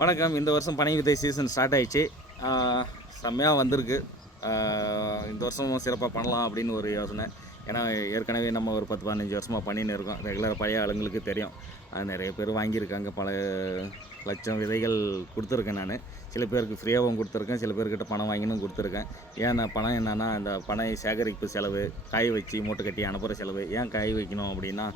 வணக்கம். இந்த வருஷம் பனை விதை சீசன் ஸ்டார்ட் ஆயிடுச்சு. செம்மையாக வந்திருக்கு. இந்த வருஷமும் சிறப்பாக பண்ணலாம் அப்படின்னு ஒரு யோசனை. ஏன்னா ஏற்கனவே நம்ம ஒரு 10-15 வருஷமாக பண்ணின்னு இருக்கோம். ரெகுலராக பழைய ஆளுங்களுக்கு தெரியும். நிறைய பேர் வாங்கியிருக்காங்க. பல லட்சம் விதைகள் கொடுத்துருக்கேன் நான். சில பேருக்கு ஃப்ரீயாகவும் கொடுத்துருக்கேன், சில பேர்கிட்ட பணம் வாங்கினும் கொடுத்துருக்கேன். ஏன்னா பணம் என்னென்னா, அந்த பனை சேகரிப்பு செலவு, காய வச்சு மூட்டை கட்டி அனுப்புகிற செலவு. ஏன் காய வைக்கணும் அப்படின்னா,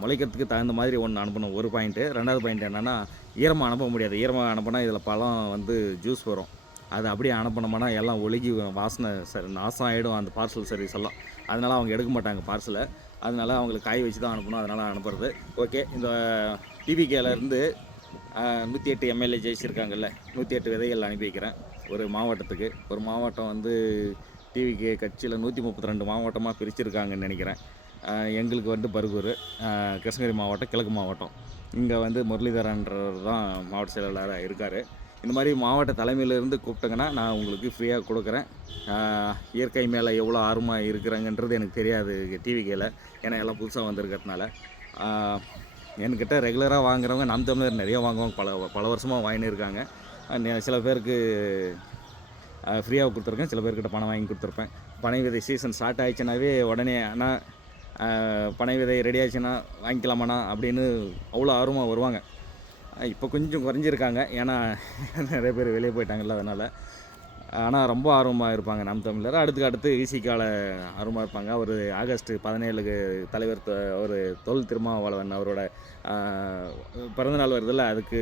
முளைக்கிறதுக்கு தகுந்த மாதிரி ஒன்று அனுப்பணும், ஒரு பாயிண்ட்டு. ரெண்டாவது பாயிண்ட் என்னென்னா, ஈரமாக அனுப்ப முடியாது. ஈரமாக அனுப்பினா இதில் பழம் ஜூஸ் வரும். அது அப்படியே அனுப்பினோம்னா எல்லாம் ஒழுகி வாசனை நாசம் ஆகிடும் அந்த பார்சல் சர்வீஸ் எல்லாம். அதனால் அவங்க எடுக்க மாட்டாங்க பார்சலை. அதனால் அவங்களுக்கு காய வச்சு தான் அனுப்பணும். அதனால் அனுப்புறது. ஓகே, இந்த டிவிகேலேருந்து 108 எம்எல்ஏ ஜெயிச்சிருக்காங்கல்ல, 108 விதைகள் அனுப்பி வைக்கிறேன் ஒரு மாவட்டத்துக்கு. ஒரு மாவட்டம் டிவிகே கட்சியில் 132 மாவட்டமாக பிரிச்சிருக்காங்கன்னு நினைக்கிறேன். எங்களுக்கு பர்கூர், கிருஷ்ணகிரி மாவட்டம், கிழக்கு மாவட்டம். இங்கே முரளிதரன்றவர் தான் மாவட்ட செயலாளராக இருக்கார். இந்த மாதிரி மாவட்ட தலைமையிலேருந்து கூப்பிட்டங்கன்னா நான் உங்களுக்கு ஃப்ரீயாக கொடுக்குறேன். இயற்கை மேலே எவ்வளோ ஆர்வமாக இருக்கிறாங்கன்றது எனக்கு தெரியாது டிவிகேல, ஏன்னா எல்லாம் புதுசாக வந்திருக்கிறதுனால. என்கிட்ட ரெகுலராக வாங்குறவங்க நம் தமிழர் நிறைய வாங்குவாங்க, பல வருஷமாக வாங்கின்னு இருக்காங்க. சில பேருக்கு ஃப்ரீயாக கொடுத்துருக்கேன், சில பேர்கிட்ட பணம் வாங்கி கொடுத்துருப்பேன். பனை விதை சீசன் ஸ்டார்ட் ஆகிடுச்சுனாவே உடனே ஆனால் பனை விதை ரெடி ஆச்சுன்னா வாங்கிக்கலாமாண்ணா அப்படின்னு அவ்வளோ ஆர்வமாக வருவாங்க. இப்போ கொஞ்சம் குறைஞ்சிருக்காங்க, ஏன்னா நிறைய பேர் வெளியே போயிட்டாங்கல்ல, அதனால். ஆனால் ரொம்ப ஆர்வமாக இருப்பாங்க நம் தமிழர். அடுத்து விசிகால ஆர்வமாக இருப்பாங்க. அவர் ஆகஸ்ட் 17 தலைவர் ஒரு தொல் திருமாவளவன் அவரோட பிறந்தநாள் வருதில்ல, அதுக்கு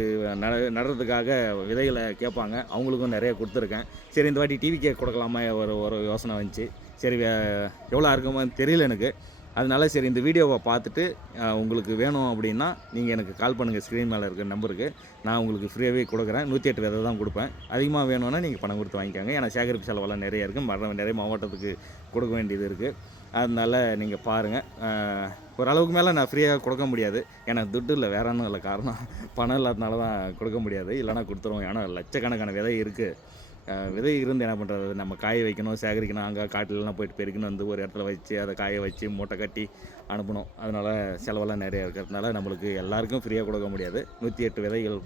நடுறதுக்காக விதைகளை கேட்பாங்க. அவங்களுக்கும் நிறைய கொடுத்துருக்கேன். சரி, இந்த வாட்டி டிவிக்கே கொடுக்கலாமா ஒரு யோசனை வந்துச்சு. சரி, எவ்வளோ இருக்குமான்னு தெரியல எனக்கு. அதனால சரி, இந்த வீடியோவை பார்த்துட்டு உங்களுக்கு வேணும் அப்படின்னா நீங்கள் எனக்கு கால் பண்ணுங்கள். ஸ்க்ரீன் மேலே இருக்கிற நம்பருக்கு நான் உங்களுக்கு ஃப்ரீயாகவே கொடுக்குறேன். 108 விதை தான் கொடுப்பேன். அதிகமாக வேணும்னா நீங்கள் பணம் கொடுத்து வாங்கிக்கோங்க. ஏன்னா சேகரிப்பு செலவெல்லாம் நிறைய இருக்குது, நிறைய மாவட்டத்துக்கு கொடுக்க வேண்டியது இருக்குது. அதனால் நீங்கள் பாருங்கள். ஓரளவுக்கு மேலே நான் ஃப்ரீயாக கொடுக்க முடியாது, ஏன்னா துட்டு இல்லை, வேற ஒன்றும் இல்லை. காரணம் பணம் இல்லாதனால தான் கொடுக்க முடியாது. இல்லைனா கொடுத்துருவோம். ஏன்னா லட்சக்கணக்கான விதை இருக்குது. விதை இருந்து என்ன பண்ணுறது, நம்ம காய வைக்கணும், சேகரிக்கணும், அங்கே காட்டிலலாம் போய்ட்டு பெருக்கணும், ஒரு இடத்துல வச்சு அதை காய வச்சு மூட்டை கட்டி அனுப்பணும். அதனால் செலவெல்லாம் நிறையா இருக்கிறதுனால நம்மளுக்கு எல்லாருக்கும் ஃப்ரீயாக கொடுக்க முடியாது. 108 விதைகள்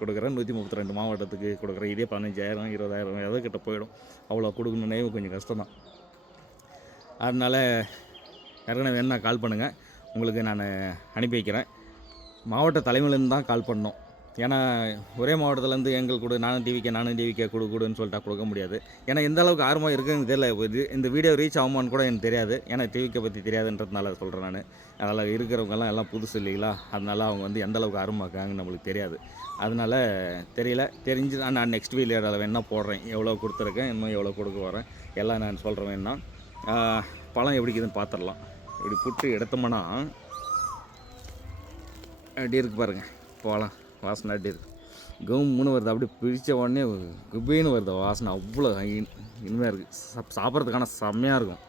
கொடுக்குறேன். 132 மாவட்டத்துக்கு கொடுக்குறேன். இதே 15,000 20,000 விதை கிட்ட போயிடும். அவ்வளோ கொடுக்கணுன்னே கொஞ்சம் கஷ்டம்தான். அதனால் யாருன்னா வேணுன்னா கால் பண்ணுங்கள், உங்களுக்கு நான் அனுப்பி வைக்கிறேன். மாவட்ட தலைமையிலேருந்து தான் கால் பண்ணணும். ஏன்னா ஒரே மாவட்டத்துலேருந்து எங்களுக்கு கொடு, நானும் டிவிக்கே கொடுன்னு சொல்லிட்டா கொடுக்க முடியாது. ஏன்னா எந்த அளவுக்கு ஆர்வமாக இருக்குதுன்னு தெரியல. இந்த வீடியோ ரீச் ஆகுமான்னு கூட எனக்கு தெரியாது, ஏன்னா டிவிக்கை பற்றி தெரியாதுன்றதுனால சொல்கிறேன் நான். அதனால் இருக்கிறவங்கெல்லாம் எல்லாம் புதுசு இல்லைங்களா, அதனால் அவங்க எந்த அளவுக்கு ஆர்வமாக இருக்காங்கன்னு நம்மளுக்கு தெரியாது. அதனால் தெரியல. தெரிஞ்சு நான் நெக்ஸ்ட் வீடியோவில் வேணா போடுறேன், எவ்வளோ கொடுத்துருக்கேன், இன்னும் எவ்வளோ கொடுக்க வரேன், எல்லாம் நான் சொல்கிறேன். வேணா பழம் எப்படி இருக்குதுன்னு பார்த்துடலாம். இப்படி புட்டு எடுத்தோம்னா அப்படி இருக்குது பாருங்கள், பழம் வாசனை அப்படி இருக்குது. கம்முன்னு வருது, அப்படியே பிரித்த உடனே குபின்னு வருது வாசனை. அவ்வளோ இனிமையாக இருக்குது. சாப்பிட்றதுக்கான செம்மையாக இருக்கும்.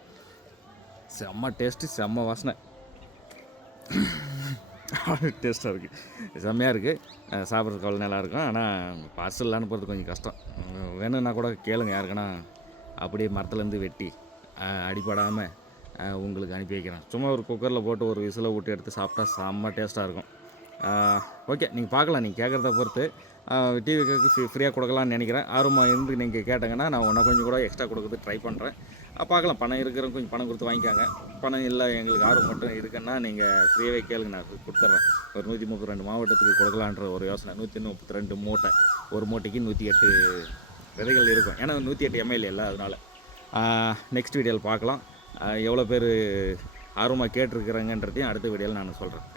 செம்ம டேஸ்ட்டு, செம்ம வாசனை, டேஸ்ட்டாக இருக்குது, செம்மையாக இருக்குது. சாப்பிட்றதுக்கு அவ்வளோ நல்லாயிருக்கும். ஆனால் பார்சல் அனுப்புறது கொஞ்சம் கஷ்டம். வேணும்னா கூட கேளுங்க யாருக்குன்னா, அப்படியே மரத்துலேருந்து வெட்டி அடிப்படாமல் உங்களுக்கு அனுப்பி வைக்கிறேன். சும்மா ஒரு குக்கரில் போட்டு ஒரு விசிலை விட்டு எடுத்து சாப்பிட்டா செம்ம டேஸ்ட்டாக இருக்கும். ஓகே, நீங்கள் பார்க்கலாம். நீங்கள் கேட்குறத பொறுத்து டிவிக்கு ஃப்ரீயாக கொடுக்கலான்னு நினைக்கிறேன். ஆர்வமாக இருந்து நீங்கள் கேட்டாங்கன்னா நான் இன்னும் கொஞ்சம் கூட எக்ஸ்ட்ரா கொடுக்குறது ட்ரை பண்ணுறேன். பார்க்கலாம். பணம் இருக்கிறவங்க கொஞ்சம் பணம் கொடுத்து வாங்கிக்காங்க. பணம் இல்லை, எங்களுக்கு ஆர்வம் மட்டும் இருக்குன்னா நீங்கள் ஃப்ரீயாகவே கேளுங்க, நான் கொடுத்துட்றேன். ஒரு 132 மாவட்டத்துக்கு கொடுக்கலான்ற ஒரு யோசனை. 132 மூட்டை, ஒரு மூட்டைக்கு 108 விதைகள் இருக்கும். ஏன்னா 108 எம்எல்ஏ இல்லை, அதனால். நெக்ஸ்ட் வீடியோவில் பார்க்கலாம். எவ்வளோ பேர் ஆர்வமாக கேட்டிருக்கிறாங்கன்றதையும் அடுத்த வீடியோவில் நான் சொல்கிறேன்.